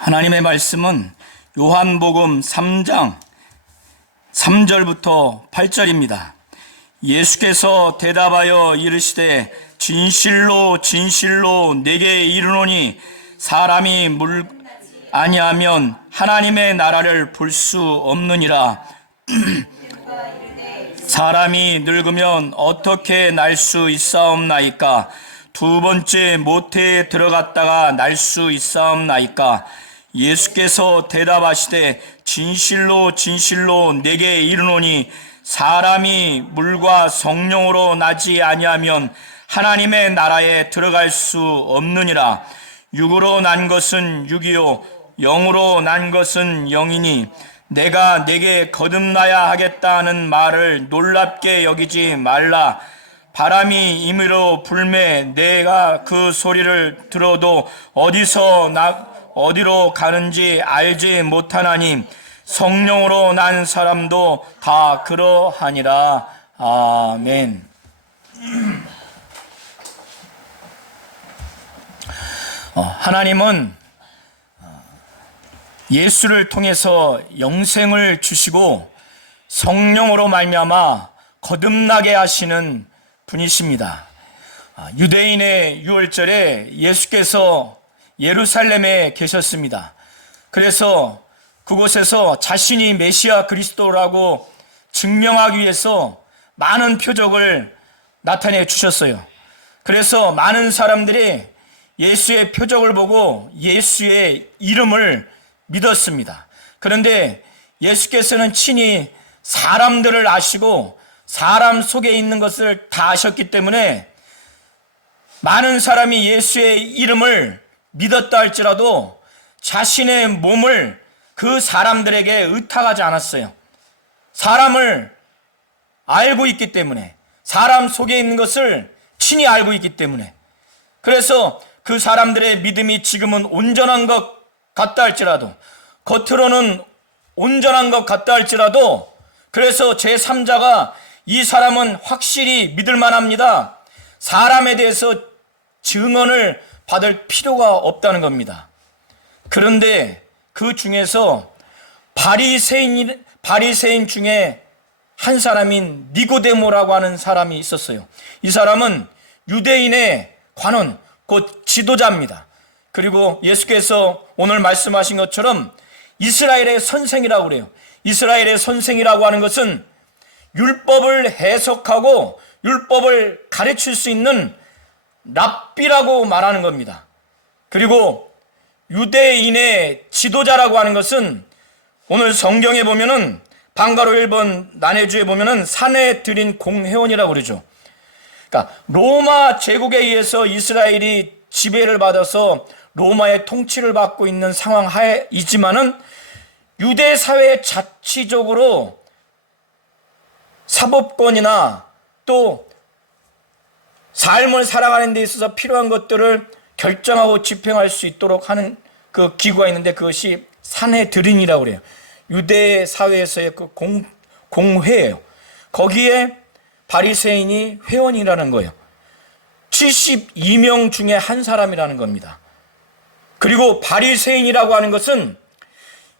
하나님의 말씀은 요한복음 3장 3절부터 8절입니다. 예수께서 대답하여 이르시되 진실로 진실로 내게 이르노니 사람이 물 아니하면 하나님의 나라를 볼 수 없느니라. 사람이 늙으면 어떻게 날 수 있사옵나이까? 두 번째 모태에 들어갔다가 날 수 있사옵나이까? 예수께서 대답하시되 진실로 진실로 내게 이르노니 사람이 물과 성령으로 나지 아니하면 하나님의 나라에 들어갈 수 없느니라. 육으로 난 것은 육이요 영으로 난 것은 영이니 내가 내게 거듭나야 하겠다는 말을 놀랍게 여기지 말라. 바람이 임의로 불매 내가 그 소리를 들어도 어디로 가는지 알지 못하나니 성령으로 난 사람도 다 그러하니라. 아멘. 하나님은 예수를 통해서 영생을 주시고 성령으로 말미암아 거듭나게 하시는 분이십니다. 유대인의 유월절에 예수께서 예루살렘에 계셨습니다. 그래서 그곳에서 자신이 메시아 그리스도라고 증명하기 위해서 많은 표적을 나타내 주셨어요. 그래서 많은 사람들이 예수의 표적을 보고 예수의 이름을 믿었습니다. 그런데 예수께서는 친히 사람들을 아시고 사람 속에 있는 것을 다 아셨기 때문에 많은 사람이 예수의 이름을 믿었다 할지라도 자신의 몸을 그 사람들에게 의탁하지 않았어요. 사람을 알고 있기 때문에, 사람 속에 있는 것을 친히 알고 있기 때문에, 그래서 그 사람들의 믿음이 지금은 온전한 것 같다 할지라도, 겉으로는 온전한 것 같다 할지라도, 그래서 제3자가 이 사람은 확실히 믿을 만합니다, 사람에 대해서 증언을 받을 필요가 없다는 겁니다. 그런데 그 중에서 바리새인 중에 한 사람인 니고데모라고 하는 사람이 있었어요. 이 사람은 유대인의 관원, 곧 지도자입니다. 그리고 예수께서 오늘 말씀하신 것처럼 이스라엘의 선생이라고 그래요. 이스라엘의 선생이라고 하는 것은 율법을 해석하고 율법을 가르칠 수 있는 랍비라고 말하는 겁니다. 그리고 유대인의 지도자라고 하는 것은 오늘 성경에 보면은 방가로 1번 난해주에 보면은 사내들인 공회원이라고 그러죠. 그러니까 로마 제국에 의해서 이스라엘이 지배를 받아서 로마의 통치를 받고 있는 상황 하에이지만은 유대 사회의 자치적으로 사법권이나 또 삶을 살아가는 데 있어서 필요한 것들을 결정하고 집행할 수 있도록 하는 그 기구가 있는데 그것이 산헤드린이라고 그래요. 유대 사회에서의 그 공회예요. 거기에 바리새인이 회원이라는 거예요. 72명 중에 한 사람이라는 겁니다. 그리고 바리새인이라고 하는 것은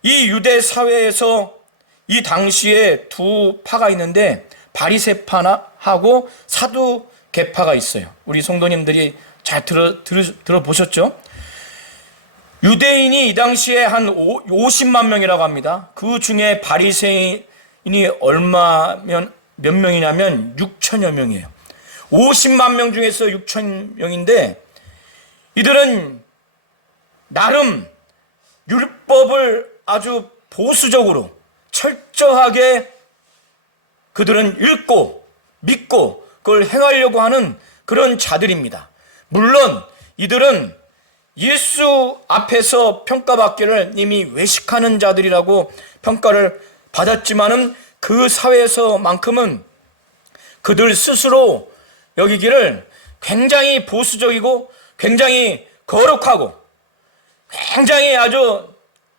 이 유대 사회에서 이 당시에 두 파가 있는데 바리새파하고 사두개파가 있어요. 우리 성도님들이 잘 들어보셨죠? 유대인이 이 당시에 한 50만 명이라고 합니다. 그 중에 바리새인이 몇 명이냐면 6천여 명이에요. 50만 명 중에서 6천 명인데 이들은 나름 율법을 아주 보수적으로 철저하게 그들은 읽고 믿고 그걸 행하려고 하는 그런 자들입니다. 물론 이들은 예수 앞에서 평가받기를 이미 외식하는 자들이라고 평가를 받았지만은 그 사회에서만큼은 그들 스스로 여기기를 굉장히 보수적이고 굉장히 거룩하고 굉장히 아주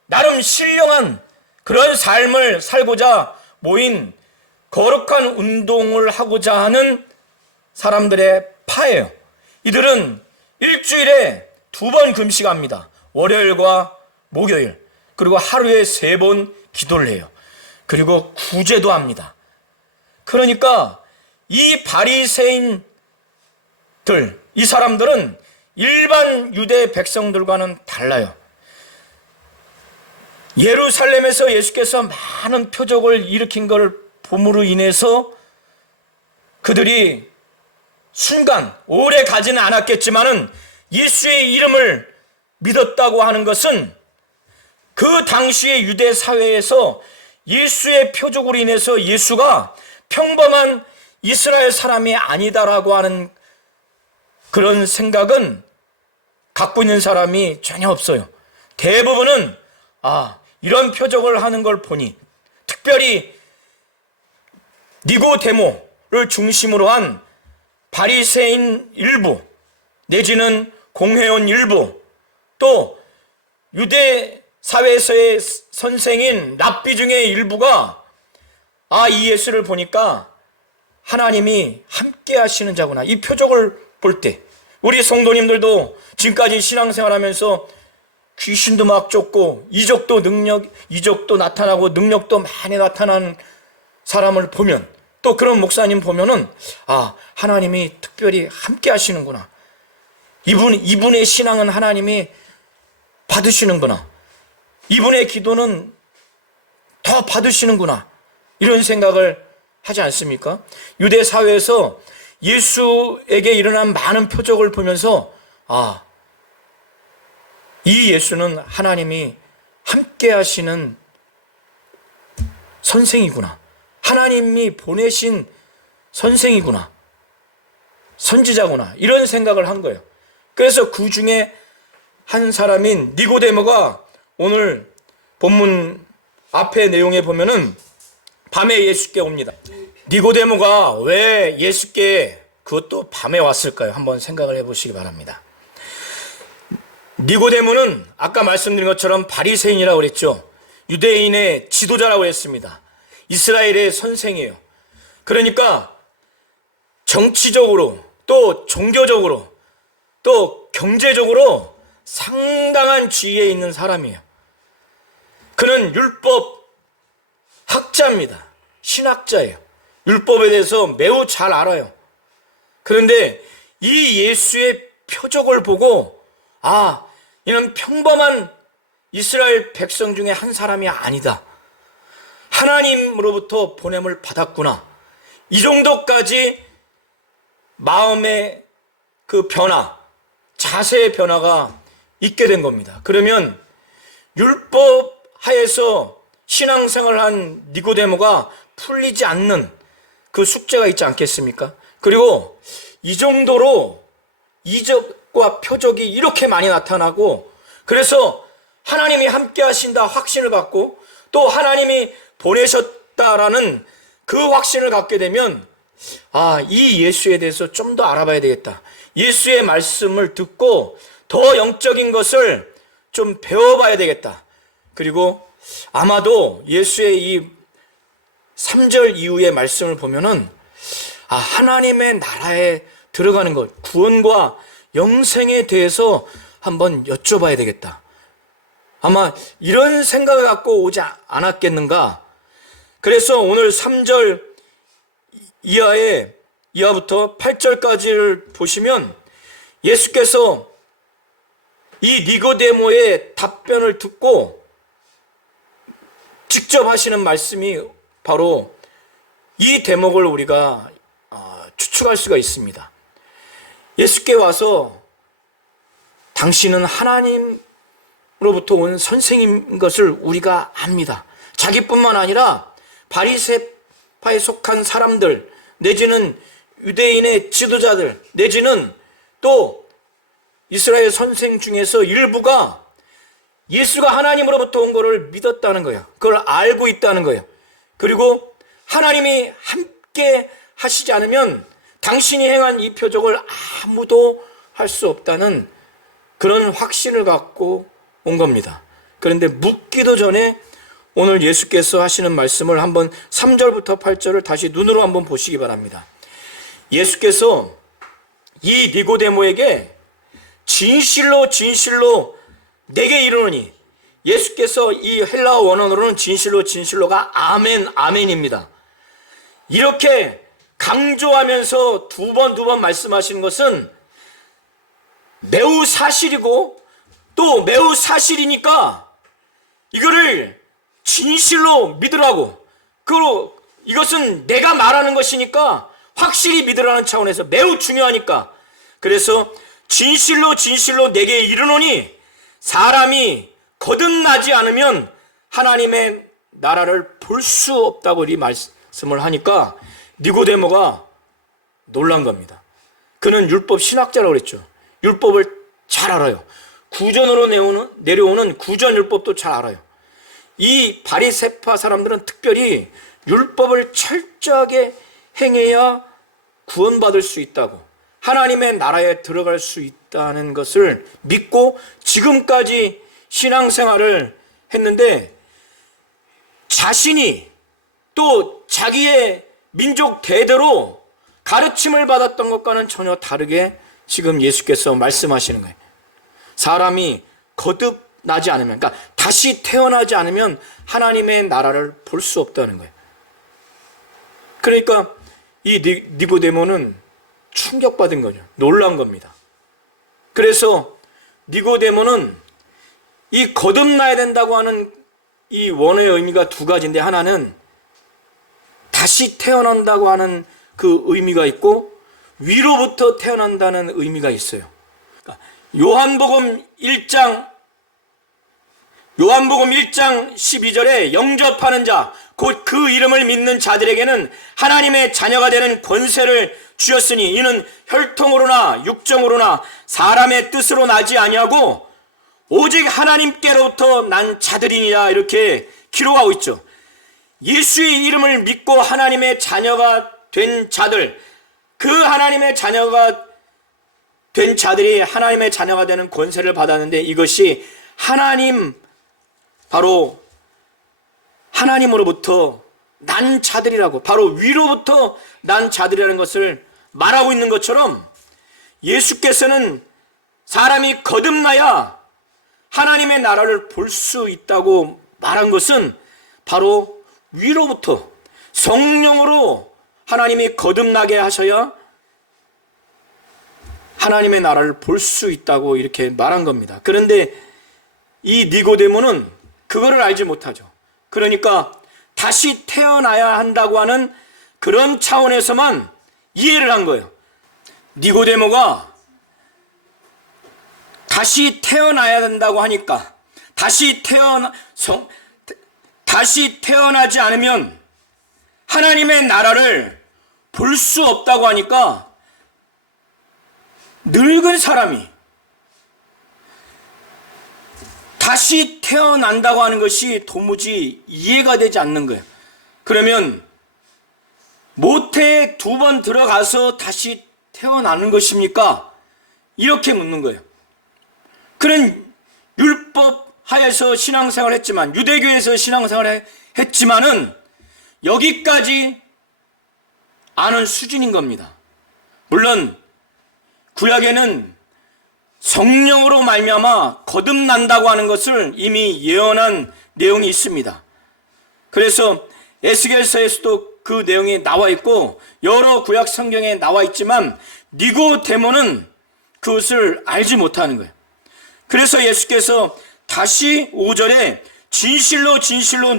나름 신령한 그런 삶을 살고자 모인 거룩한 운동을 하고자 하는 사람들의 파예요. 이들은 일주일에 2번 금식합니다. 월요일과 목요일, 그리고 하루에 3번 기도를 해요. 그리고 구제도 합니다. 그러니까 이 바리새인들, 이 사람들은 일반 유대 백성들과는 달라요. 예루살렘에서 예수께서 많은 표적을 일으킨 걸 봄으로 인해서 그들이 순간 오래 가지는 않았겠지만은 예수의 이름을 믿었다고 하는 것은 그 당시의 유대 사회에서 예수의 표적으로 인해서 예수가 평범한 이스라엘 사람이 아니다라고 하는 그런 생각은 갖고 있는 사람이 전혀 없어요. 대부분은 이런 표적을 하는 걸 보니, 특별히 니고데모를 중심으로 한 바리새인 일부 내지는 공회원 일부, 또 유대 사회에서의 선생인 랍비 중의 일부가 이 예수를 보니까 하나님이 함께 하시는 자구나, 이 표적을 볼 때 우리 성도님들도 지금까지 신앙생활하면서 귀신도 막 쫓고 이적도 나타나고 능력도 많이 나타나는 사람을 보면, 또 그런 목사님 보면은 하나님이 특별히 함께 하시는구나, 이분의 신앙은 하나님이 받으시는구나, 이분의 기도는 더 받으시는구나, 이런 생각을 하지 않습니까? 유대 사회에서 예수에게 일어난 많은 표적을 보면서 이 예수는 하나님이 함께 하시는 선생이구나, 하나님이 보내신 선생이구나, 선지자구나, 이런 생각을 한 거예요. 그래서 그 중에 한 사람인 니고데모가 오늘 본문 앞에 내용에 보면은 밤에 예수께 옵니다. 니고데모가 왜 예수께 그것도 밤에 왔을까요? 한번 생각을 해보시기 바랍니다. 니고데모는 아까 말씀드린 것처럼 바리새인이라고 그랬죠. 유대인의 지도자라고 했습니다. 이스라엘의 선생이에요. 그러니까 정치적으로, 또 종교적으로, 또 경제적으로 상당한 지위에 있는 사람이에요. 그는 율법 학자입니다. 신학자예요. 율법에 대해서 매우 잘 알아요. 그런데 이 예수의 표적을 보고 이는 평범한 이스라엘 백성 중에 한 사람이 아니다, 하나님으로부터 보냄을 받았구나, 이 정도까지 마음의 그 변화, 자세의 변화가 있게 된 겁니다. 그러면 율법 하에서 신앙생활을 한 니고데모가 풀리지 않는 그 숙제가 있지 않겠습니까? 그리고 이 정도로 이적과 표적이 이렇게 많이 나타나고, 그래서 하나님이 함께 하신다 확신을 갖고, 또 하나님이 보내셨다라는 그 확신을 갖게 되면 이 예수에 대해서 좀 더 알아봐야 되겠다, 예수의 말씀을 듣고 더 영적인 것을 좀 배워봐야 되겠다. 그리고 아마도 예수의 이 3절 이후의 말씀을 보면은 하나님의 나라에 들어가는 것, 구원과 영생에 대해서 한번 여쭤봐야 되겠다, 아마 이런 생각을 갖고 오지 않았겠는가. 그래서 오늘 3절 이하부터 8절까지를 보시면 예수께서 이 니고데모의 답변을 듣고 직접 하시는 말씀이 바로 이 대목을 우리가 추측할 수가 있습니다. 예수께 와서 당신은 하나님으로부터 온 선생인 것을 우리가 압니다. 자기뿐만 아니라 바리새파에 속한 사람들, 내지는 유대인의 지도자들, 내지는 또 이스라엘 선생 중에서 일부가 예수가 하나님으로부터 온 것을 믿었다는 거예요. 그걸 알고 있다는 거예요. 그리고 하나님이 함께 하시지 않으면 당신이 행한 이 표적을 아무도 할 수 없다는 그런 확신을 갖고 온 겁니다. 그런데 묻기도 전에 오늘 예수께서 하시는 말씀을 한번 3절부터 8절을 다시 눈으로 한번 보시기 바랍니다. 예수께서 이 니고데모에게 진실로 진실로 내게 이르노니 예수께서 이 헬라어 원어로는 진실로 진실로가 아멘 아멘입니다. 이렇게 강조하면서 두 번 말씀하시는 것은 매우 사실이고 또 매우 사실이니까 이거를 진실로 믿으라고, 그리고 이것은 내가 말하는 것이니까 확실히 믿으라는 차원에서 매우 중요하니까, 그래서 진실로 진실로 내게 이르노니 사람이 거듭나지 않으면 하나님의 나라를 볼 수 없다고 이 말씀을 하니까 니고데모가 놀란 겁니다. 그는 율법 신학자라고 그랬죠. 율법을 잘 알아요. 구전으로 내려오는 구전 율법도 잘 알아요. 이 바리새파 사람들은 특별히 율법을 철저하게 행해야 구원받을 수 있다고, 하나님의 나라에 들어갈 수 있다는 것을 믿고 지금까지 신앙생활을 했는데, 자신이 또 자기의 민족 대대로 가르침을 받았던 것과는 전혀 다르게 지금 예수께서 말씀하시는 거예요. 사람이 거듭나지 않으면, 그러니까 다시 태어나지 않으면 하나님의 나라를 볼 수 없다는 거예요. 그러니까 이 니고데모는 충격받은 거죠. 놀란 겁니다. 그래서 니고데모는 이 거듭나야 된다고 하는 이 원어의 의미가 두 가지인데, 하나는 다시 태어난다고 하는 그 의미가 있고 위로부터 태어난다는 의미가 있어요. 그러니까 요한복음 1장 12절에 영접하는 자 곧 그 이름을 믿는 자들에게는 하나님의 자녀가 되는 권세를 주셨으니 이는 혈통으로나 육정으로나 사람의 뜻으로 나지 아니하고 오직 하나님께로부터 난 자들이니라, 이렇게 기록하고 있죠. 예수의 이름을 믿고 하나님의 자녀가 된 자들, 그 하나님의 자녀가 된 자들이 하나님의 자녀가 되는 권세를 받았는데, 이것이 하나님, 바로 하나님으로부터 난 자들이라고, 바로 위로부터 난 자들이라는 것을 말하고 있는 것처럼, 예수께서는 사람이 거듭나야 하나님의 나라를 볼 수 있다고 말한 것은 바로 위로부터 성령으로 하나님이 거듭나게 하셔야 하나님의 나라를 볼 수 있다고 이렇게 말한 겁니다. 그런데 이 니고데모는 그거를 알지 못하죠. 그러니까 다시 태어나야 한다고 하는 그런 차원에서만 이해를 한 거예요. 니고데모가 다시 태어나야 된다고 하니까, 다시 태어나지 않으면 하나님의 나라를 볼 수 없다고 하니까, 늙은 사람이 다시 태어난다고 하는 것이 도무지 이해가 되지 않는 거예요. 그러면 모태에 2번 들어가서 다시 태어나는 것입니까? 이렇게 묻는 거예요. 그는 율법 하에서 신앙생활을 했지만, 유대교에서 신앙생활을 했지만은 여기까지 아는 수준인 겁니다. 물론 구약에는 성령으로 말미암아 거듭난다고 하는 것을 이미 예언한 내용이 있습니다. 그래서 에스겔서에서도 그 내용이 나와 있고 여러 구약 성경에 나와 있지만 니고데모는 그것을 알지 못하는 거예요. 그래서 예수께서 다시 5절에 진실로 진실로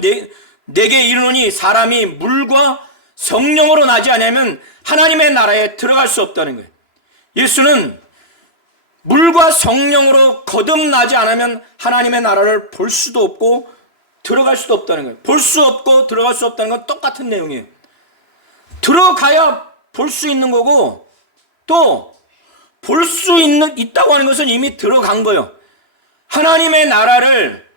내게 이르노니 사람이 물과 성령으로 나지 않으면 하나님의 나라에 들어갈 수 없다는 거예요. 예수는 물과 성령으로 거듭나지 않으면 하나님의 나라를 볼 수도 없고 들어갈 수도 없다는 거예요. 볼 수 없고 들어갈 수 없다는 건 똑같은 내용이에요. 들어가야 볼 수 있는 거고, 또 볼 수 있다고 하는 것은 이미 들어간 거예요. 하나님의 나라를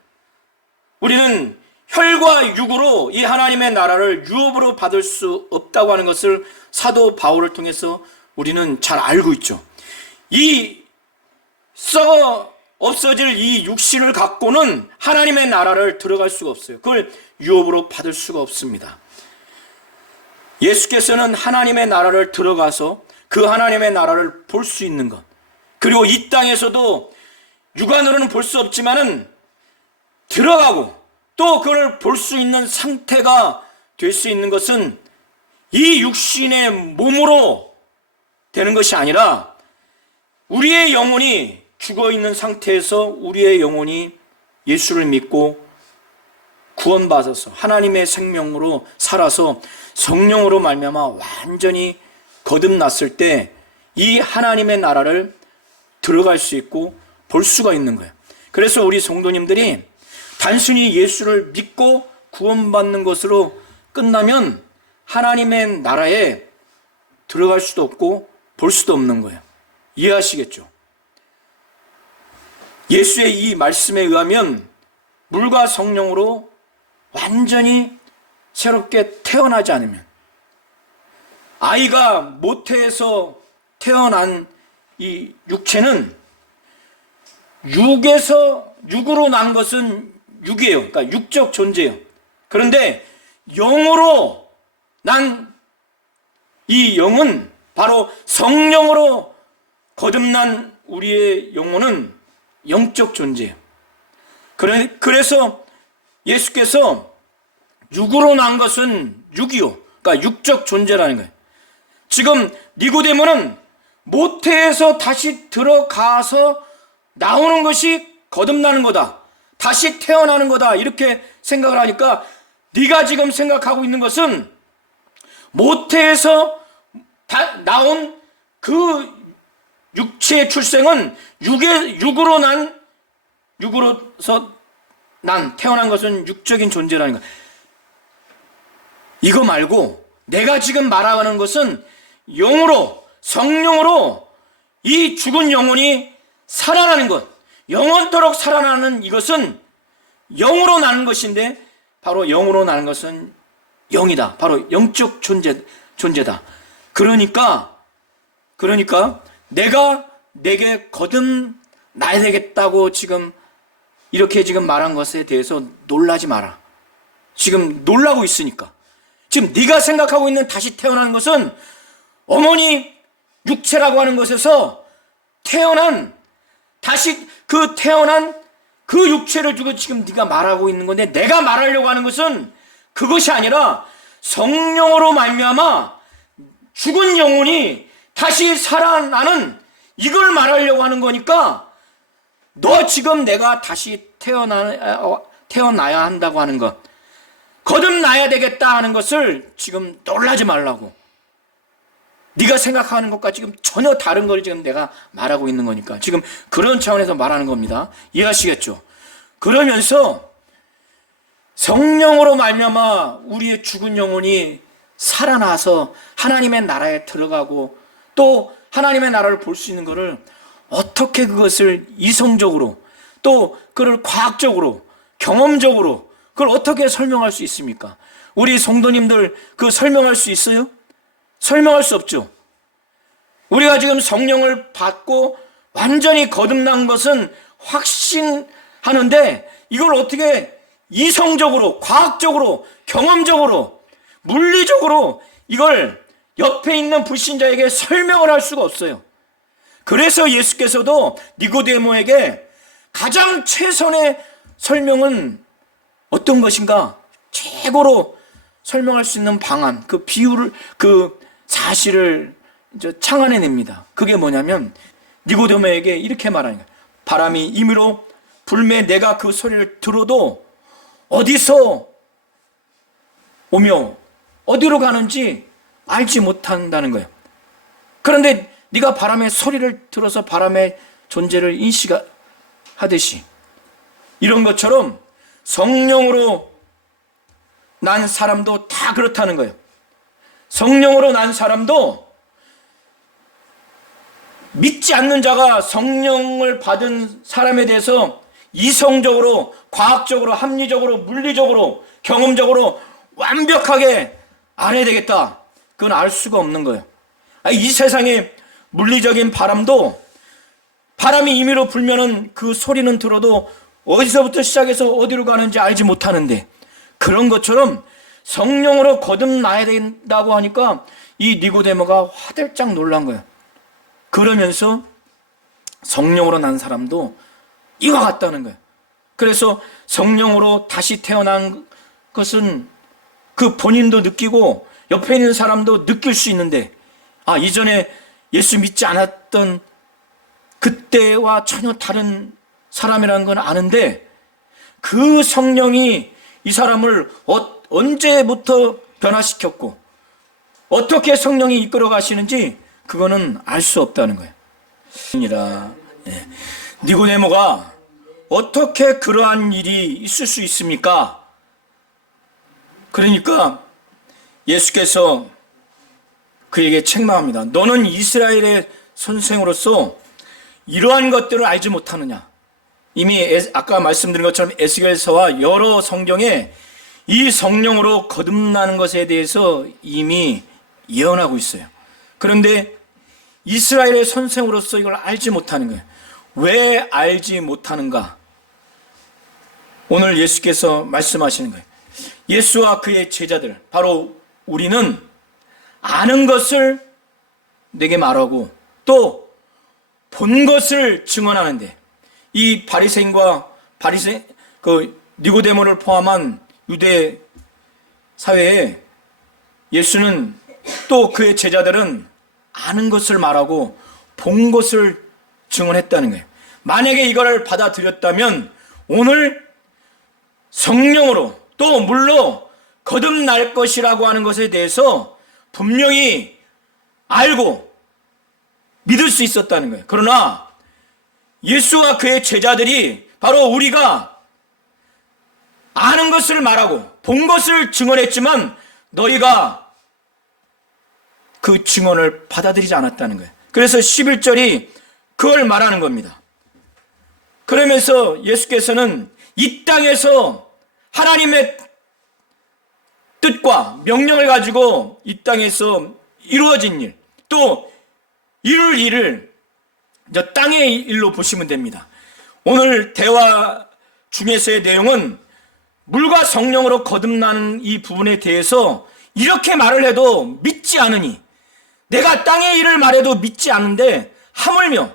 우리는 혈과 육으로 이 하나님의 나라를 유업으로 받을 수 없다고 하는 것을 사도 바울을 통해서 우리는 잘 알고 있죠. 이 썩어 없어질 이 육신을 갖고는 하나님의 나라를 들어갈 수가 없어요. 그걸 유업으로 받을 수가 없습니다. 예수께서는 하나님의 나라를 들어가서 그 하나님의 나라를 볼 수 있는 것, 그리고 이 땅에서도 육안으로는 볼 수 없지만은 들어가고 또 그걸 볼 수 있는 상태가 될 수 있는 것은 이 육신의 몸으로 되는 것이 아니라 우리의 영혼이 죽어 있는 상태에서 우리의 영혼이 예수를 믿고 구원받아서 하나님의 생명으로 살아서 성령으로 말미암아 완전히 거듭났을 때 이 하나님의 나라를 들어갈 수 있고 볼 수가 있는 거예요. 그래서 우리 성도님들이 단순히 예수를 믿고 구원받는 것으로 끝나면 하나님의 나라에 들어갈 수도 없고 볼 수도 없는 거예요. 이해하시겠죠? 예수의 이 말씀에 의하면 물과 성령으로 완전히 새롭게 태어나지 않으면, 아이가 모태에서 태어난 이 육체는 육으로 난 것은 육이에요. 그러니까 육적 존재예요. 그런데 영으로 난 이 영은 바로 성령으로 거듭난 우리의 영혼은 영적 존재예요. 그래서 예수께서 육으로 난 것은 육이요, 그러니까 육적 존재라는 거예요. 지금 니고데모는 모태에서 다시 들어가서 나오는 것이 거듭나는 거다, 다시 태어나는 거다, 이렇게 생각을 하니까 네가 지금 생각하고 있는 것은 모태에서 나온 그 육체의 출생은 육으로서 태어난 것은 육적인 존재라는 거야. 이거 말고 내가 지금 말하는 것은 영으로, 성령으로 이 죽은 영혼이 살아나는 것, 영원토록 살아나는 이것은 영으로 나는 것인데, 바로 영으로 나는 것은 영이다. 바로 영적 존재다. 그러니까 내게 거듭나야 되겠다고 지금 이렇게 지금 말한 것에 대해서 놀라지 마라. 지금 놀라고 있으니까. 지금 네가 생각하고 있는 다시 태어나는 것은 어머니 육체라고 하는 것에서 다시 태어난 그 육체를 두고 지금 네가 말하고 있는 건데, 내가 말하려고 하는 것은 그것이 아니라 성령으로 말미암아 죽은 영혼이 다시 살아나는 이걸 말하려고 하는 거니까, 너 지금 내가 다시 태어나야 한다고 하는 것, 거듭나야 되겠다 하는 것을 지금 놀라지 말라고. 네가 생각하는 것과 지금 전혀 다른 걸 지금 내가 말하고 있는 거니까 지금 그런 차원에서 말하는 겁니다. 이해하시겠죠? 그러면서 성령으로 말미암아 우리의 죽은 영혼이 살아나서 하나님의 나라에 들어가고 또 하나님의 나라를 볼 수 있는 것을 어떻게 그것을 이성적으로 또 그걸 과학적으로 경험적으로 그걸 어떻게 설명할 수 있습니까? 우리 성도님들 그 설명할 수 있어요? 설명할 수 없죠. 우리가 지금 성령을 받고 완전히 거듭난 것은 확신하는데, 이걸 어떻게 이성적으로, 과학적으로, 경험적으로, 물리적으로 이걸 옆에 있는 불신자에게 설명을 할 수가 없어요. 그래서 예수께서도 니고데모에게 가장 최선의 설명은 어떤 것인가? 최고로 설명할 수 있는 방안, 그 비유를, 그 사실을 이제 창안해냅니다. 그게 뭐냐면 니고데모에게 이렇게 말하는 거예요. 바람이 임의로 불매 내가 그 소리를 들어도 어디서 오며 어디로 가는지 알지 못한다는 거예요. 그런데 네가 바람의 소리를 들어서 바람의 존재를 인식하듯이, 이런 것처럼 성령으로 난 사람도 다 그렇다는 거예요. 성령으로 난 사람도, 믿지 않는 자가 성령을 받은 사람에 대해서 이성적으로, 과학적으로, 합리적으로, 물리적으로, 경험적으로 완벽하게 알아야 되겠다, 그건 알 수가 없는 거예요. 이 세상의 물리적인 바람도 바람이 임의로 불면은 그 소리는 들어도 어디서부터 시작해서 어디로 가는지 알지 못하는데, 그런 것처럼 성령으로 거듭나야 된다고 하니까 이 니고데모가 화들짝 놀란 거예요. 그러면서 성령으로 난 사람도 이와 같다는 거예요. 그래서 성령으로 다시 태어난 것은 그 본인도 느끼고 옆에 있는 사람도 느낄 수 있는데, 이전에 예수 믿지 않았던 그때와 전혀 다른 사람이라는 건 아는데, 그 성령이 이 사람을 언제부터 변화시켰고 어떻게 성령이 이끌어 가시는지 그거는 알 수 없다는 거예요. 니고데모가 어떻게 그러한 일이 있을 수 있습니까? 그러니까 예수께서 그에게 책망합니다. 너는 이스라엘의 선생으로서 이러한 것들을 알지 못하느냐? 이미 아까 말씀드린 것처럼 에스겔서와 여러 성경에 이 성령으로 거듭나는 것에 대해서 이미 예언하고 있어요. 그런데 이스라엘의 선생으로서 이걸 알지 못하는 거예요. 왜 알지 못하는가? 오늘 예수께서 말씀하시는 거예요. 예수와 그의 제자들, 바로 우리는 아는 것을 내게 말하고 또 본 것을 증언하는데, 이 바리새인과 니고데모를 포함한 유대 사회에 예수는 또 그의 제자들은 아는 것을 말하고 본 것을 증언했다는 거예요. 만약에 이걸 받아들였다면 오늘 성령으로 또 물로 거듭날 것이라고 하는 것에 대해서 분명히 알고 믿을 수 있었다는 거예요. 그러나 예수와 그의 제자들이 바로 우리가 아는 것을 말하고 본 것을 증언했지만 너희가 그 증언을 받아들이지 않았다는 거예요. 그래서 11절이 그걸 말하는 겁니다. 그러면서 예수께서는 이 땅에서 하나님의 뜻과 명령을 가지고 이 땅에서 이루어진 일, 또 이룰 일을 저 땅의 일로 보시면 됩니다. 오늘 대화 중에서의 내용은 물과 성령으로 거듭나는 이 부분에 대해서 이렇게 말을 해도 믿지 않으니, 내가 땅의 일을 말해도 믿지 않는데 하물며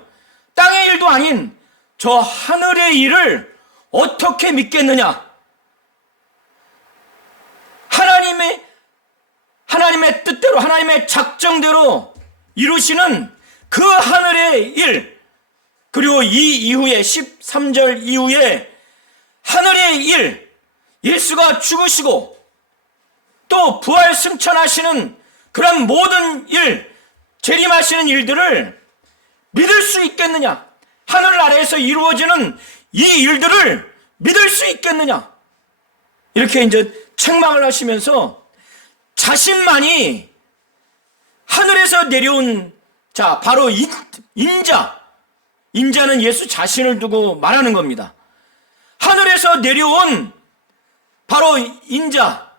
땅의 일도 아닌 저 하늘의 일을 어떻게 믿겠느냐? 하나님의 뜻대로, 하나님의 작정대로 이루시는 그 하늘의 일, 그리고 이 이후에 13절 이후에 하늘의 일, 예수가 죽으시고 또 부활 승천하시는 그런 모든 일, 재림하시는 일들을 믿을 수 있겠느냐? 하늘 아래에서 이루어지는 이 일들을 믿을 수 있겠느냐? 이렇게 이제 책망을 하시면서 자신만이 하늘에서 내려온 자, 바로 인자는 예수 자신을 두고 말하는 겁니다. 하늘에서 내려온 바로 인자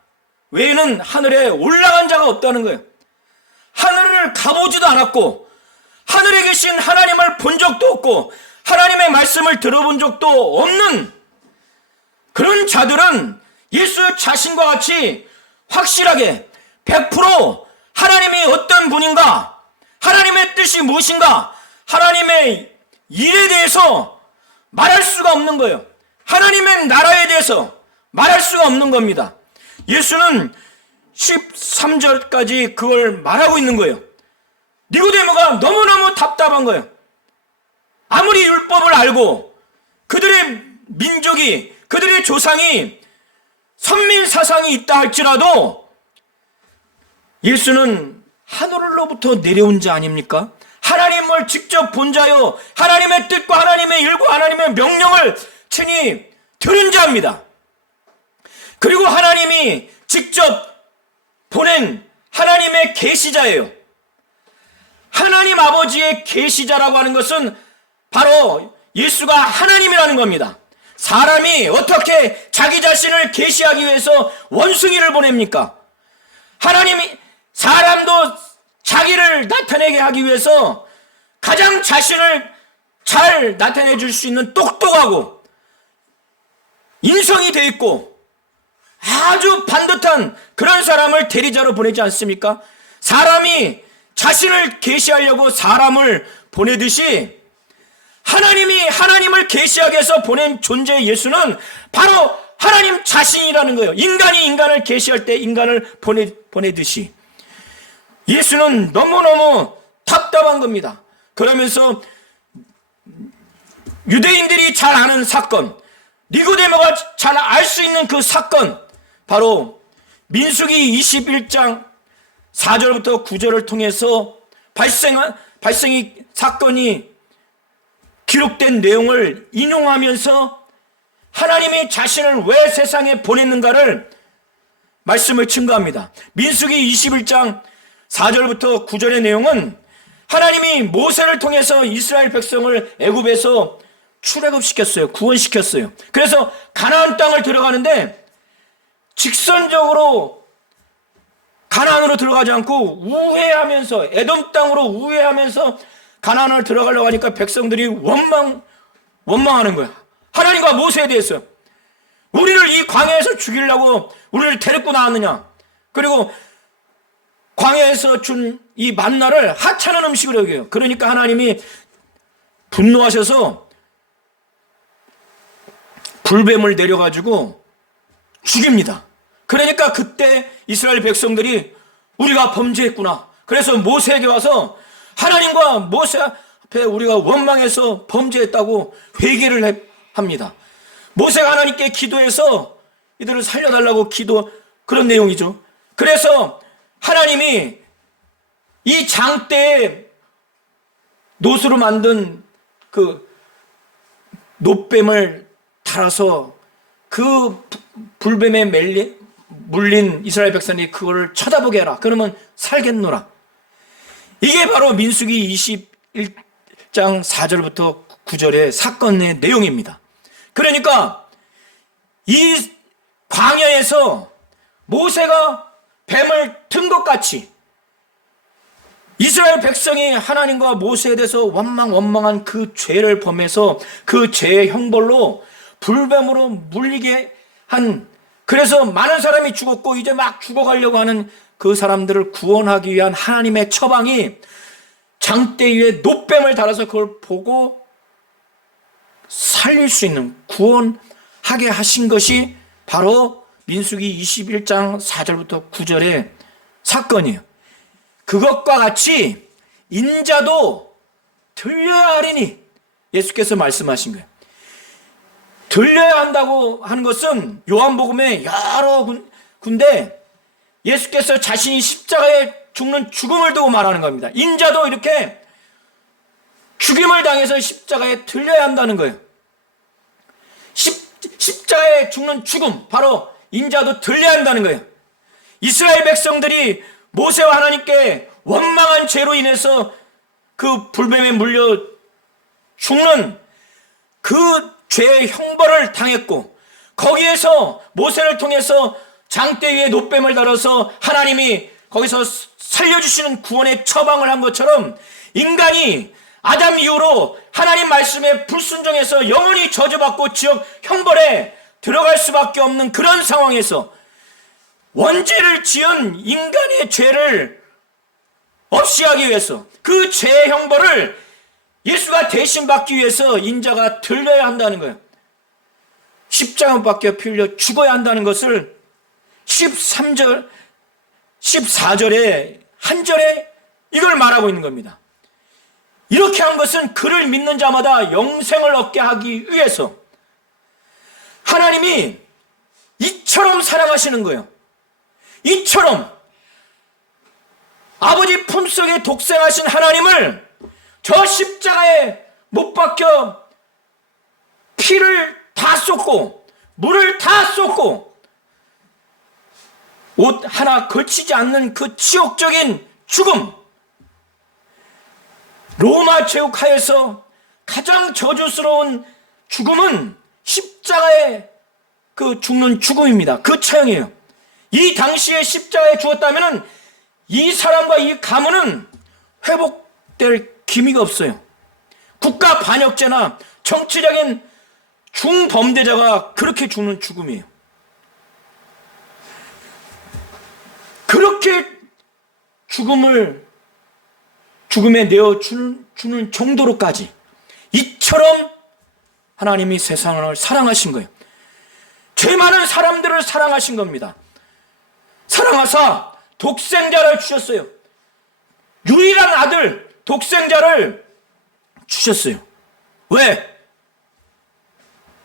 외에는 하늘에 올라간 자가 없다는 거예요. 하늘을 가보지도 않았고 하늘에 계신 하나님을 본 적도 없고 하나님의 말씀을 들어본 적도 없는 그런 자들은 예수 자신과 같이 확실하게 100% 하나님이 어떤 분인가, 하나님의 뜻이 무엇인가, 하나님의 일에 대해서 말할 수가 없는 거예요. 하나님의 나라에 대해서 말할 수가 없는 겁니다. 예수는 13절까지 그걸 말하고 있는 거예요. 니고데모가 너무너무 답답한 거예요. 아무리 율법을 알고 그들의 민족이, 그들의 조상이 선민 사상이 있다 할지라도 예수는 하늘로부터 내려온 자 아닙니까? 하나님을 직접 본 자요, 하나님의 뜻과 하나님의 일과 하나님의 명령을 친히 들은 자입니다. 그리고 하나님이 직접 보낸 하나님의 계시자예요. 하나님 아버지의 계시자라고 하는 것은 바로 예수가 하나님이라는 겁니다. 사람이 어떻게 자기 자신을 계시하기 위해서 원숭이를 보냅니까? 사람도 자기를 나타내게 하기 위해서 가장 자신을 잘 나타내 줄 수 있는 똑똑하고 인성이 돼 있고 아주 반듯한 그런 사람을 대리자로 보내지 않습니까? 사람이 자신을 계시하려고 사람을 보내듯이 하나님이 하나님을 계시하기 위해서 보낸 존재 예수는 바로 하나님 자신이라는 거예요. 인간이 인간을 계시할 때 인간을 보내듯이 예수는 너무너무 답답한 겁니다. 그러면서 유대인들이 잘 아는 사건, 니고데모가 잘 알 수 있는 그 사건, 바로 민수기 21장 4절부터 9절을 통해서 발생이 사건이 기록된 내용을 인용하면서 하나님이 자신을 왜 세상에 보냈는가를 말씀을 증거합니다. 민수기 21장 4절부터 9절의 내용은 하나님이 모세를 통해서 이스라엘 백성을 애굽에서 출애굽시켰어요. 구원시켰어요. 그래서 가나안 땅을 들어가는데 직선적으로 가나안으로 들어가지 않고 우회하면서 에돔 땅으로 우회하면서 가나안을 들어가려고 하니까 백성들이 원망하는 거야. 하나님과 모세에 대해서 우리를 이 광야에서 죽이려고 우리를 데리고 나왔느냐. 그리고 광야에서 준 이 만나를 하찮은 음식으로 여겨요. 그러니까 하나님이 분노하셔서 불뱀을 내려가지고 죽입니다. 그러니까 그때 이스라엘 백성들이 우리가 범죄했구나. 그래서 모세에게 와서 하나님과 모세 앞에 우리가 원망해서 범죄했다고 회개를 합니다. 모세가 하나님께 기도해서 이들을 살려달라고 그런 내용이죠. 그래서 하나님이 이 장대에 노수로 만든 그 놋뱀을 달아서 그 불뱀에 물린 이스라엘 백성이 그거를 쳐다보게 해라. 그러면 살겠노라. 이게 바로 민수기 21장 4절부터 9절의 사건의 내용입니다. 그러니까 이 광야에서 모세가 뱀을 튼 것 같이 이스라엘 백성이 하나님과 모세에 대해서 원망한 그 죄를 범해서 그 죄의 형벌로 불뱀으로 물리게 한, 그래서 많은 사람이 죽었고 이제 막 죽어가려고 하는 그 사람들을 구원하기 위한 하나님의 처방이 장대 위에 놋뱀을 달아서 그걸 보고 살릴 수 있는, 구원하게 하신 것이 바로 민수기 21장 4절부터 9절의 사건이에요. 그것과 같이 인자도 들려야 하리니 예수께서 말씀하신 거예요. 들려야 한다고 하는 것은 요한복음에 여러 군데 예수께서 자신이 십자가에 죽는 죽음을 두고 말하는 겁니다. 인자도 이렇게 죽임을 당해서 십자가에 들려야 한다는 거예요. 십자가에 죽는 죽음, 바로 인자도 들려야 한다는 거예요. 이스라엘 백성들이 모세와 하나님께 원망한 죄로 인해서 그 불뱀에 물려 죽는 그 죄의 형벌을 당했고, 거기에서 모세를 통해서 장대 위에 놋뱀을 달아서 하나님이 거기서 살려주시는 구원의 처방을 한 것처럼 인간이 아담 이후로 하나님 말씀에 불순종해서 영원히 저주받고 지옥 형벌에 들어갈 수밖에 없는 그런 상황에서 원죄를 지은 인간의 죄를 없이 하기 위해서, 그 죄의 형벌을 예수가 대신 받기 위해서 인자가 들려야 한다는 거예요. 십자가 밖에 필려 죽어야 한다는 것을 14절에 한 절에 이걸 말하고 있는 겁니다. 이렇게 한 것은 그를 믿는 자마다 영생을 얻게 하기 위해서 하나님이 이처럼 사랑하시는 거예요. 이처럼 아버지 품속에 독생하신 하나님을 저 십자가에 못 박혀 피를 다 쏟고 물을 다 쏟고 옷 하나 걸치지 않는 그 치욕적인 죽음, 로마 제국하에서 가장 저주스러운 죽음은 십자가에 그 죽는 죽음입니다. 그 처형이에요. 이 당시에 십자가에 죽었다면 이 사람과 이 가문은 회복될 기미가 없어요. 국가 반역죄나 정치적인 중범죄자가 그렇게 죽는 죽음이에요. 그렇게 죽음에 내어 주는 정도로까지 이처럼 하나님이 세상을 사랑하신 거예요. 죄 많은 사람들을 사랑하신 겁니다. 사랑하사 독생자를 주셨어요. 유일한 아들 독생자를 주셨어요. 왜?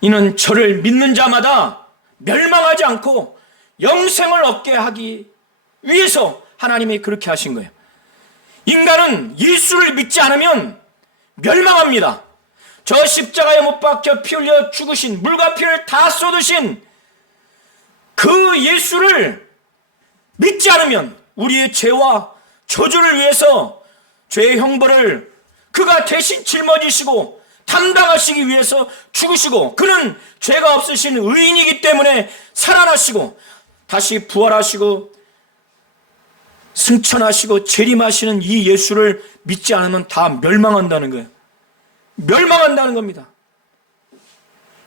이는 저를 믿는 자마다 멸망하지 않고 영생을 얻게 하기 위해서 하나님이 그렇게 하신 거예요. 인간은 예수를 믿지 않으면 멸망합니다. 저 십자가에 못 박혀 피 흘려 죽으신, 물과 피를 다 쏟으신 그 예수를 믿지 않으면 우리의 죄와 저주를 위해서 죄의 형벌을 그가 대신 짊어지시고 담당하시기 위해서 죽으시고, 그는 죄가 없으신 의인이기 때문에 살아나시고 다시 부활하시고 승천하시고 재림하시는 이 예수를 믿지 않으면 다 멸망한다는 거예요. 멸망한다는 겁니다.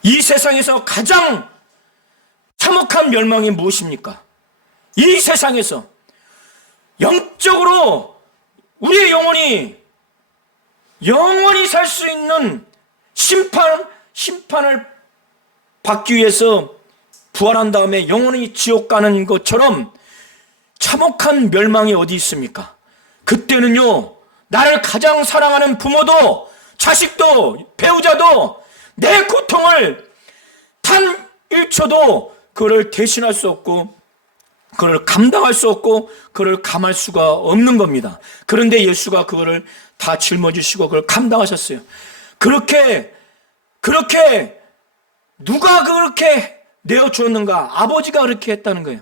이 세상에서 가장 참혹한 멸망이 무엇입니까? 이 세상에서 영적으로 우리의 영원히 살 수 있는 심판을 받기 위해서 부활한 다음에 영원히 지옥 가는 것처럼 참혹한 멸망이 어디 있습니까? 그때는요, 나를 가장 사랑하는 부모도 자식도 배우자도 내 고통을 단 1초도 그를 대신할 수 없고 그를 감당할 수 없고 그를 감할 수가 없는 겁니다. 그런데 예수가 그거를 다 짊어지시고 그걸 감당하셨어요. 그렇게 누가 그렇게 내어주었는가? 아버지가 그렇게 했다는 거예요.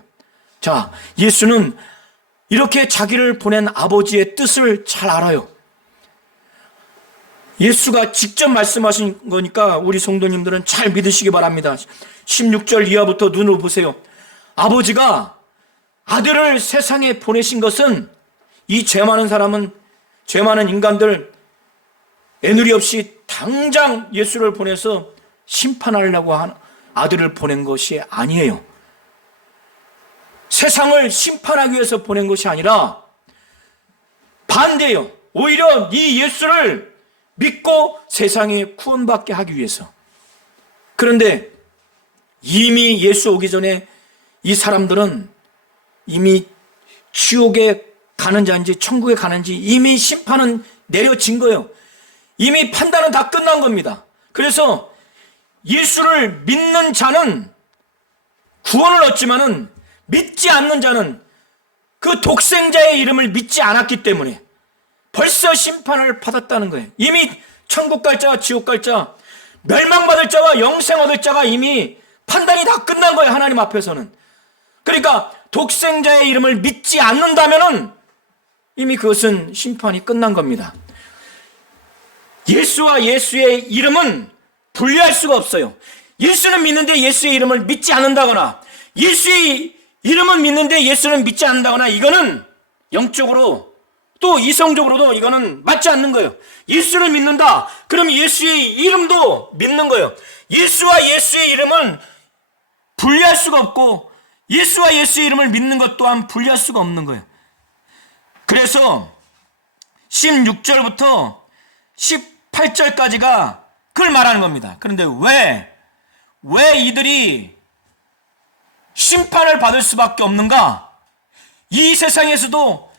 자, 예수는 이렇게 자기를 보낸 아버지의 뜻을 잘 알아요. 예수가 직접 말씀하신 거니까 우리 성도님들은 잘 믿으시기 바랍니다. 16절 이하부터 눈으로 보세요. 아버지가 아들을 세상에 보내신 것은 이 죄 많은 인간들 애누리 없이 당장 예수를 보내서 심판하려고 한 아들을 보낸 것이 아니에요. 세상을 심판하기 위해서 보낸 것이 아니라 반대예요. 오히려 이 예수를 믿고 세상에 구원받게 하기 위해서. 그런데 이미 예수 오기 전에 이 사람들은 이미 지옥에 가는 자인지 천국에 가는지 이미 심판은 내려진 거예요. 이미 판단은 다 끝난 겁니다. 그래서 예수를 믿는 자는 구원을 얻지만은 믿지 않는 자는 그 독생자의 이름을 믿지 않았기 때문에 벌써 심판을 받았다는 거예요. 이미 천국 갈 자와 지옥 갈 자, 멸망받을 자와 영생 얻을 자가 이미 판단이 다 끝난 거예요. 하나님 앞에서는. 그러니까 독생자의 이름을 믿지 않는다면은 이미 그것은 심판이 끝난 겁니다. 예수와 예수의 이름은 분리할 수가 없어요. 예수는 믿는데 예수의 이름을 믿지 않는다거나, 예수의 이름은 믿는데 예수는 믿지 않는다거나, 이거는 영적으로 또 이성적으로도 이거는 맞지 않는 거예요. 예수를 믿는다, 그럼 예수의 이름도 믿는 거예요. 예수와 예수의 이름은 분리할 수가 없고 예수와 예수의 이름을 믿는 것 또한 분리할 수가 없는 거예요. 그래서 16절부터 18절까지가 그걸 말하는 겁니다. 그런데 왜 이들이 심판을 받을 수밖에 없는가? 이 세상에서도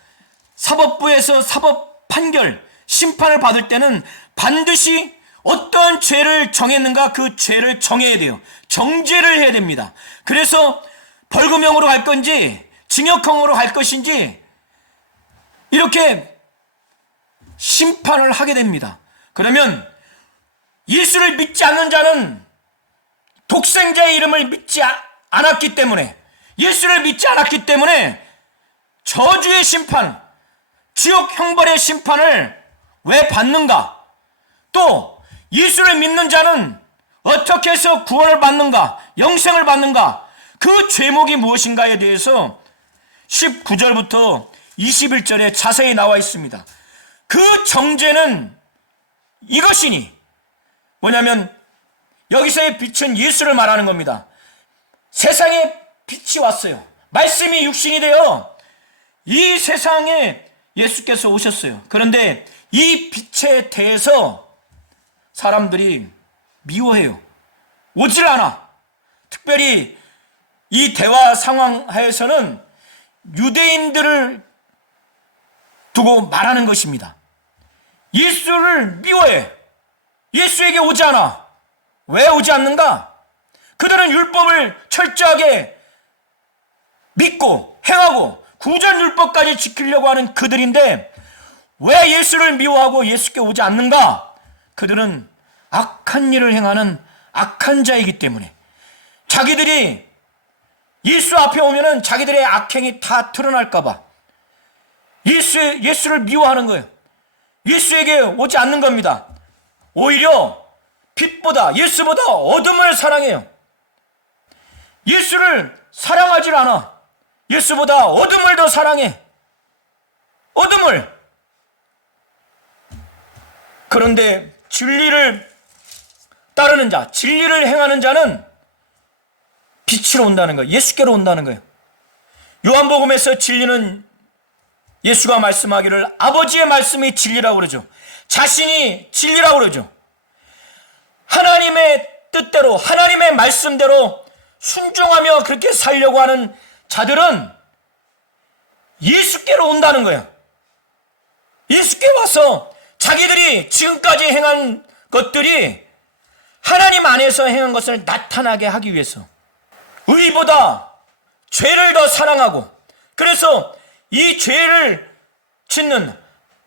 사법부에서 사법 판결, 심판을 받을 때는 반드시 어떤 죄를 정했는가 그 죄를 정해야 돼요. 정죄를 해야 됩니다. 그래서 벌금형으로 갈 건지 징역형으로 갈 것인지 이렇게 심판을 하게 됩니다. 그러면 예수를 믿지 않는 자는 독생자의 이름을 믿지 않았기 때문에, 예수를 믿지 않았기 때문에 저주의 심판, 지옥 형벌의 심판을 왜 받는가? 또 예수를 믿는 자는 어떻게 해서 구원을 받는가? 영생을 받는가? 그 죄목이 무엇인가에 대해서 19절부터 21절에 자세히 나와 있습니다. 그 정죄는 이것이니, 뭐냐면 여기서의 빛은 예수를 말하는 겁니다. 세상에 빛이 왔어요. 말씀이 육신이 되어 이 세상에 예수께서 오셨어요. 그런데 이 빛에 대해서 사람들이 미워해요. 오질 않아. 특별히 이 대화 상황 하에서는 유대인들을 두고 말하는 것입니다. 예수를 미워해. 예수에게 오지 않아. 왜 오지 않는가? 그들은 율법을 철저하게 믿고 행하고 구전율법까지 지키려고 하는 그들인데 왜 예수를 미워하고 예수께 오지 않는가? 그들은 악한 일을 행하는 악한 자이기 때문에 자기들이 예수 앞에 오면은 자기들의 악행이 다 드러날까 봐 예수를 미워하는 거예요. 예수에게 오지 않는 겁니다. 오히려 빛보다 예수보다 어둠을 사랑해요. 예수를 사랑하질 않아. 예수보다 어둠을 더 사랑해. 어둠을. 그런데 진리를 따르는 자, 진리를 행하는 자는 빛으로 온다는 거예요. 예수께로 온다는 거예요. 요한복음에서 진리는 예수가 말씀하기를 아버지의 말씀이 진리라고 그러죠. 자신이 진리라고 그러죠. 하나님의 뜻대로 하나님의 말씀대로 순종하며 그렇게 살려고 하는 자들은 예수께로 온다는 거예요. 예수께 와서 자기들이 지금까지 행한 것들이 하나님 안에서 행한 것을 나타나게 하기 위해서 의보다 죄를 더 사랑하고 그래서 이 죄를 짓는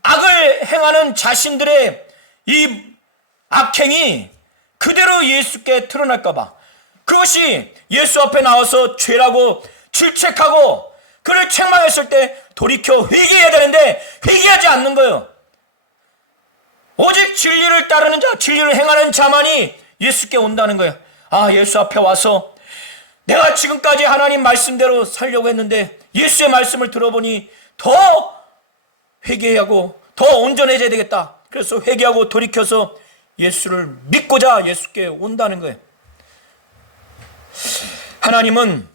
악을 행하는 자신들의 이 악행이 그대로 예수께 드러날까 봐 그것이 예수 앞에 나와서 죄라고 질책하고 그를 책망했을 때 돌이켜 회개해야 되는데 회개하지 않는 거예요. 오직 진리를 따르는 자, 진리를 행하는 자만이 예수께 온다는 거예요. 아, 예수 앞에 와서 내가 지금까지 하나님 말씀대로 살려고 했는데 예수의 말씀을 들어보니 더 회개하고 더 온전해져야 되겠다. 그래서 회개하고 돌이켜서 예수를 믿고자 예수께 온다는 거예요. 하나님은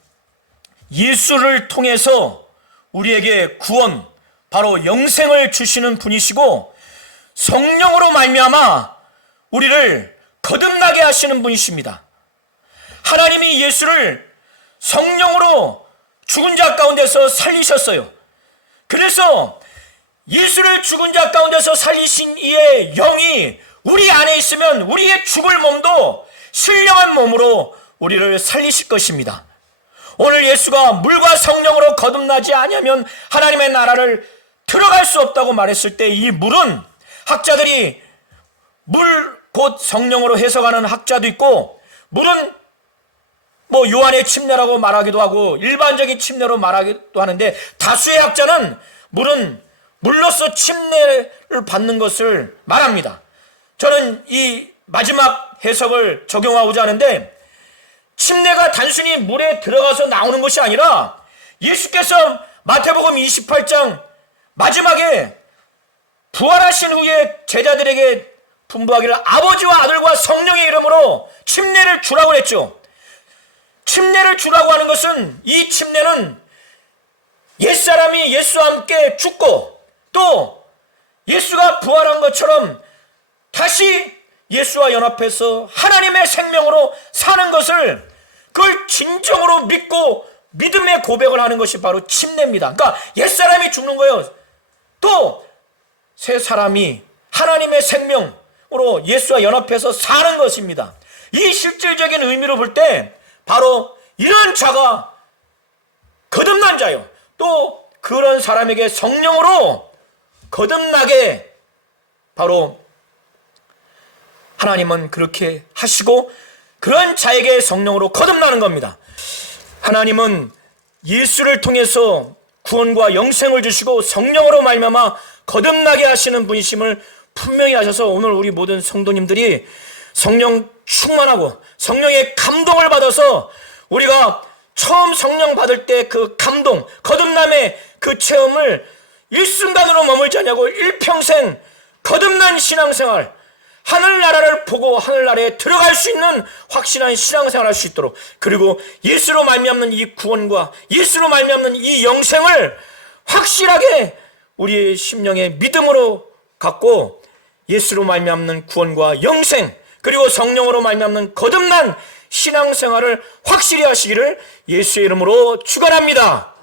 예수를 통해서 우리에게 구원, 바로 영생을 주시는 분이시고 성령으로 말미암아 우리를 거듭나게 하시는 분이십니다. 하나님이 예수를 성령으로 죽은 자 가운데서 살리셨어요. 그래서 예수를 죽은 자 가운데서 살리신 이의 영이 우리 안에 있으면 우리의 죽을 몸도 신령한 몸으로 우리를 살리실 것입니다. 오늘 예수가 물과 성령으로 거듭나지 아니하면 하나님의 나라를 들어갈 수 없다고 말했을 때 이 물은 학자들이 물 곧 성령으로 해석하는 학자도 있고 물은 뭐 요한의 침례라고 말하기도 하고 일반적인 침례로 말하기도 하는데 다수의 학자는 물은 물로서 침례를 받는 것을 말합니다. 저는 이 마지막 해석을 적용하고자 하는데 침례가 단순히 물에 들어가서 나오는 것이 아니라 예수께서 마태복음 28장 마지막에 부활하신 후에 제자들에게 분부하기를 아버지와 아들과 성령의 이름으로 침례를 주라고 했죠. 침례를 주라고 하는 것은 이 침례는 옛사람이 예수와 함께 죽고 또 예수가 부활한 것처럼 다시 예수와 연합해서 하나님의 생명으로 사는 것을 그걸 진정으로 믿고 믿음의 고백을 하는 것이 바로 침례입니다. 그러니까 옛사람이 죽는 거예요. 또 새 사람이 하나님의 생명으로 예수와 연합해서 사는 것입니다. 이 실질적인 의미로 볼 때 바로 이런 자가 거듭난 자요. 또 그런 사람에게 성령으로 거듭나게 바로 하나님은 그렇게 하시고 그런 자에게 성령으로 거듭나는 겁니다. 하나님은 예수를 통해서 구원과 영생을 주시고 성령으로 말미암아 거듭나게 하시는 분이심을 분명히 하셔서 오늘 우리 모든 성도님들이 성령 충만하고 성령의 감동을 받아서 우리가 처음 성령 받을 때 그 감동, 거듭남의 그 체험을 일순간으로 머물지 않냐고 일평생 거듭난 신앙생활, 하늘나라를 보고 하늘나라에 들어갈 수 있는 확실한 신앙생활을 할 수 있도록 그리고 예수로 말미암는 이 구원과 예수로 말미암는 이 영생을 확실하게 우리의 심령의 믿음으로 갖고 예수로 말미암는 구원과 영생, 그리고 성령으로 말미암는 거듭난 신앙생활을 확실히 하시기를 예수의 이름으로 축원합니다.